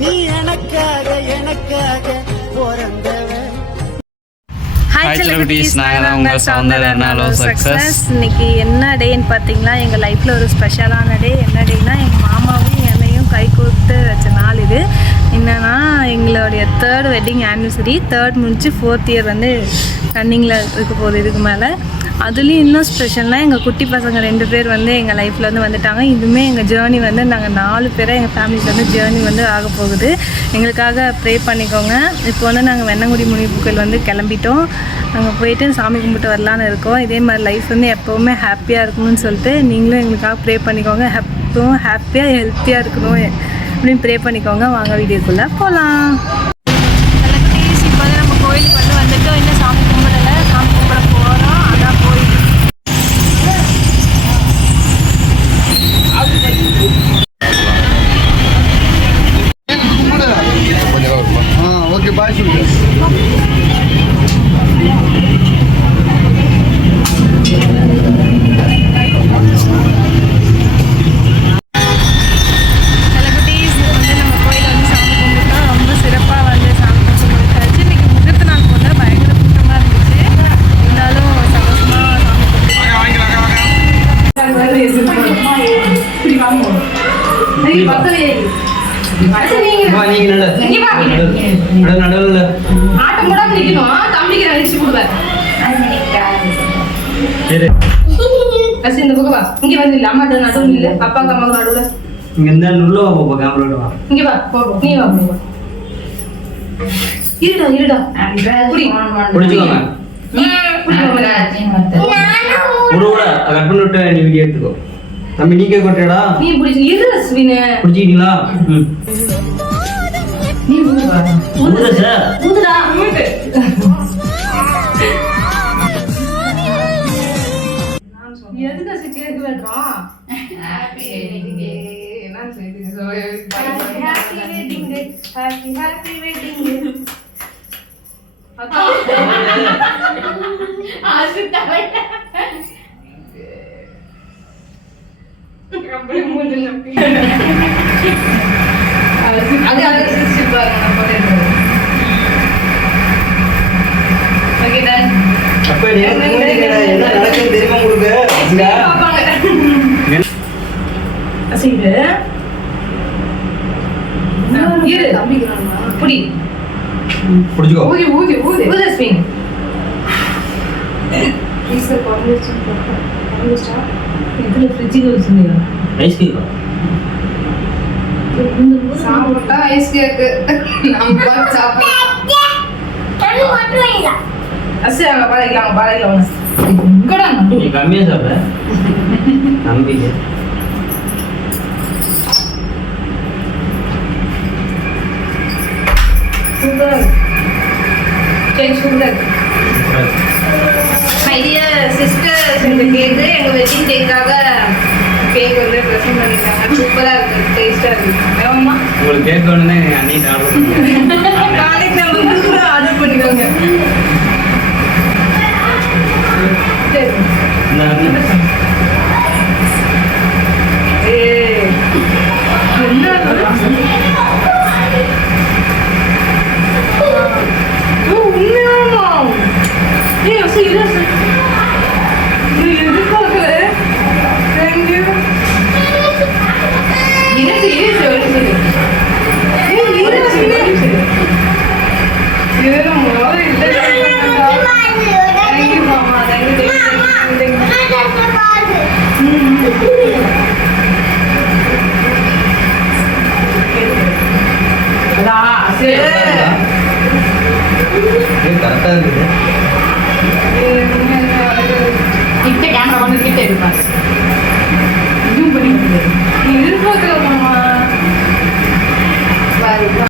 நீ எனக்காக பிறந்தவ. Hi celebrities, நாங்கள் தான் உங்கள் சௌந்தர்யா சக்ஸஸ். இன்னைக்கு என்ன டேன்னு பார்த்தீங்கன்னா எங்கள் லைஃப்பில் ஒரு ஸ்பெஷலான டே. என்ன டேன்னா எங்கள் மாமாவும் என்னையும் கை கோர்த்து வச்ச நாள் இது. என்னென்னா எங்களுடைய 3rd வெட்டிங் ஆனிவர்சரி. 3rd முடிச்சு 4th இயர் வந்து ரன்னிங்கில் இருக்க போகுது. இதுக்கு மேலே அதுலேயும் இன்னும் ஸ்பெஷல்னால் எங்கள் குட்டி பசங்க 2 பேர் வந்து எங்கள் லைஃப்பில் வந்து வந்துட்டாங்க. இதுவுமே எங்கள் ஜேர்னி வந்து நாங்கள் 4 பேராக எங்கள் ஃபேமிலியில் வந்து ஜேர்னி வந்து ஆக போகுது. எங்களுக்காக ப்ரே பண்ணிக்கோங்க. இப்போ வந்து நாங்கள் வெண்ணங்குடி முனிப்பு கோயில் வந்து கிளம்பிட்டோம். அங்கே போயிட்டு சாமி கும்பிட்டு வரலான்னு இருக்கோம். இதே மாதிரி லைஃப் வந்து எப்போவுமே ஹாப்பியாக இருக்கணும்னு சொல்லிட்டு நீங்களும் எங்களுக்காக ப்ரே பண்ணிக்கோங்க. எப்பவும் ஹாப்பியாக ஹெல்த்தியாக இருக்கணும் அப்படின்னு ப்ரே பண்ணிக்கோங்க. வாங்க வீடியோக்குள்ளே போகலாம். இப்போ வந்து நம்ம கோயிலுக்கு வந்துட்டு இன்னும் சாமி கும்பிடலை. சாமி கும்பிட போகிறோம். அதான் கோயில். ஓகே பாய் சொல்லுங்க. தம்பி நீங்க கொட்டடா நீ புடிச்சு இரு ஸ்வினே புடிச்சிட்டீங்களா நீ புடிவா ஊதுடா சார் ஊதுடா ஊது எதுக்கு கேக் வெட்றா ஹேப்பி வெட்டிங் டே நான் சொல்லிட்டேன் happy wedding day happy wedding day அக்கா ஆசு தவள அப்படியே மூஞ்சில நப்பி அது சிஸ்டர் பாருங்க நான் போறேன். Okay done. அப்ப என்ன நடக்குது தெரியுமா உங்களுக்கு? அசிங்க இரு தம்பிக்குறானா புடி புடிச்சுக்கோ. ஊது ஸ்விங் ப்ளீஸ் கான்வர்சேஷன் கான்வர்சா இதுல ஃப்ரிட்ஜில் வச்சிருந்தீங்க ஐஸ் கேக் சாப்பிட்டா ஐஸ் கேக் நம்ம பார்த்து சாப்பிடலாம். அசே அங்க பாருங்க இங்கடா நீ கம்மியா சாப்பிட நம்பிக்கை super super. My dear sisters, இந்த கேக்கு எங்கள் வெட்டிங் டேக்காக கேக் வந்து ப்ரெசென்ட் பண்ணியிருக்காங்க. சூப்பராக இருக்குது, டேஸ்ட்டாக இருக்குது. ஆமாம்மா உங்களுக்கு கேக் வேணும்னா அன்னைக்கு ஆர்டர் பண்ணுங்க. நாளைக்கு நம்ம கூட ஆர்டர் பண்ணிக்கோங்க. சரி கரெக்டா இருக்குது. கிட்ட கேமரா வந்து கிட்ட இருப்பாங்க.